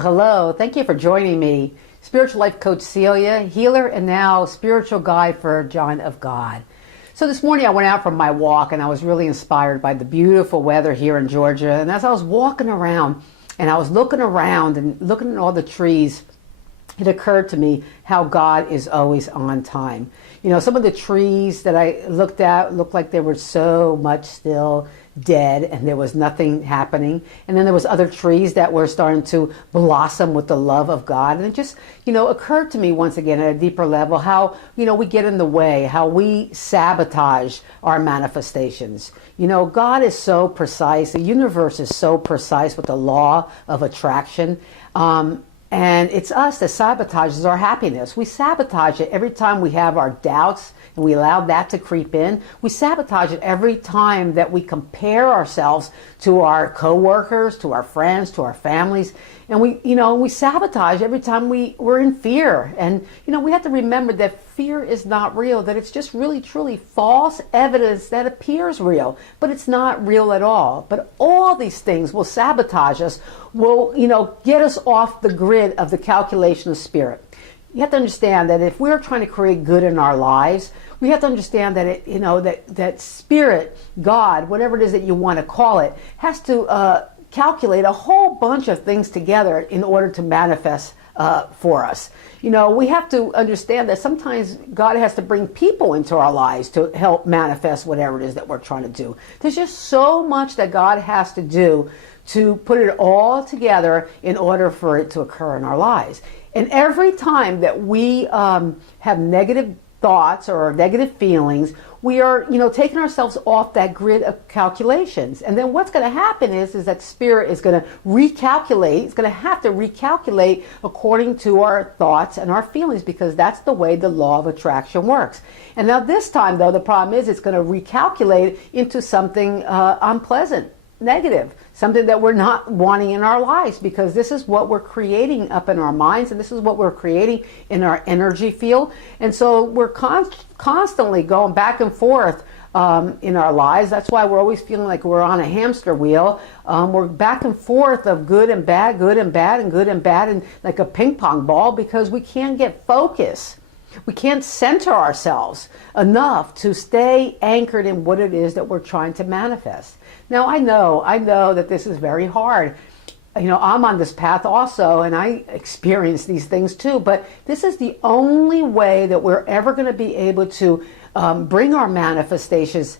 Hello, thank you for joining me. Spiritual life coach Celia, healer, and now spiritual guide for John of God. So this morning I went out for my walk and I was really inspired by the beautiful weather here in Georgia. And as I was walking around and I was looking around and looking at all the trees, it occurred to me how God is always on time. You know, some of the trees that I looked at looked like they were so much still dead and there was nothing happening. And then there was other trees that were starting to blossom with the love of God. And it just, occurred to me once again at a deeper level how, we get in the way, how we sabotage our manifestations. God is so precise. The universe is so precise with the law of attraction. And it's us that sabotages our happiness. We sabotage it every time we have our doubts and we allow that to creep in. We sabotage it every time that we compare ourselves to our coworkers, to our friends, to our families. And we sabotage every time we're in fear. And, we have to remember that fear is not real, that it's just really, truly false evidence that appears real, but it's not real at all. But all these things will sabotage us, will, get us off the grid of the calculation of spirit. You have to understand that if we're trying to create good in our lives, we have to understand that that spirit, God, whatever it is that you want to call it, has to calculate a whole bunch of things together in order to manifest for us. We have to understand that sometimes God has to bring people into our lives to help manifest whatever it is that we're trying to do. There's just so much that God has to do to put it all together in order for it to occur in our lives. And every time that we have negative thoughts or negative feelings, we are, taking ourselves off that grid of calculations. And then what's going to happen is that spirit is going to recalculate. It's going to have to recalculate according to our thoughts and our feelings, because that's the way the law of attraction works. And now this time, though, the problem is it's going to recalculate into something unpleasant, negative, something that we're not wanting in our lives, because this is what we're creating up in our minds, and this is what we're creating in our energy field. And so we're constantly going back and forth in our lives. That's why we're always feeling like we're on a hamster wheel. We're back and forth of good and bad, good and bad, and good and bad, and like a ping pong ball, because we can't get focus. We can't center ourselves enough to stay anchored in what it is that we're trying to manifest. Now, I know that this is very hard. I'm on this path also, and I experience these things too, but this is the only way that we're ever going to be able to bring our manifestations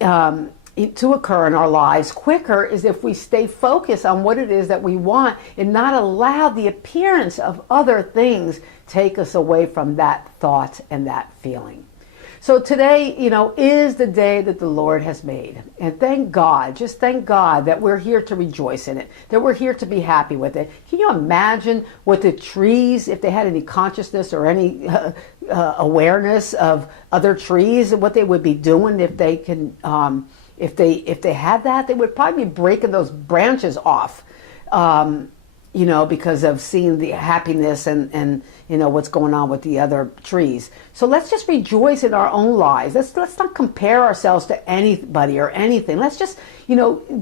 to occur in our lives quicker, is if we stay focused on what it is that we want and not allow the appearance of other things take us away from that thought and that feeling. So today, is the day that the Lord has made. And thank God, just thank God that we're here to rejoice in it, that we're here to be happy with it. Can you imagine what the trees, if they had any consciousness or any awareness of other trees, what they would be doing if they can, if they had that, they would probably be breaking those branches off. Because of seeing the happiness and what's going on with the other trees. So let's just rejoice in our own lives. Let's not compare ourselves to anybody or anything. Let's just,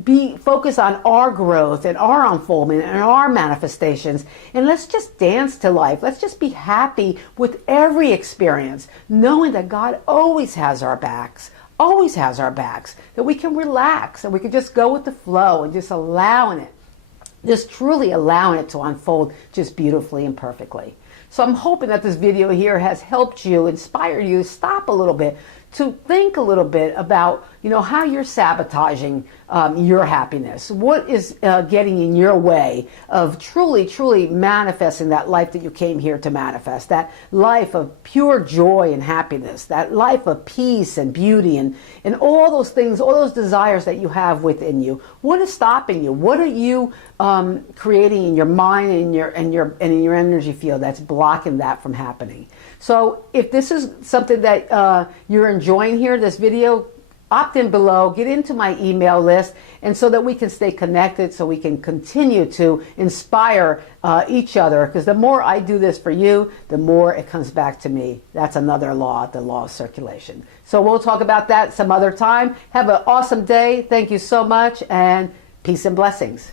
be focused on our growth and our unfoldment and our manifestations. And let's just dance to life. Let's just be happy with every experience, knowing that God always has our backs. Always has our backs. That we can relax and we can just go with the flow and just allowing it. Just truly allowing it to unfold just beautifully and perfectly. So I'm hoping that this video here has helped you, inspired you to stop a little bit, to think a little bit about, how you're sabotaging your happiness. What is getting in your way of truly, truly manifesting that life that you came here to manifest, that life of pure joy and happiness, that life of peace and beauty and all those things, all those desires that you have within you. What is stopping you? What are you creating in your mind and in your energy field that's blocking that from happening? So if this is something that you're enjoying here, this video, opt in below, get into my email list, and so that we can stay connected, so we can continue to inspire each other, because the more I do this for you, the more it comes back to me. That's another law, the law of circulation. So we'll talk about that some other time. Have an awesome day. Thank you so much, and peace and blessings.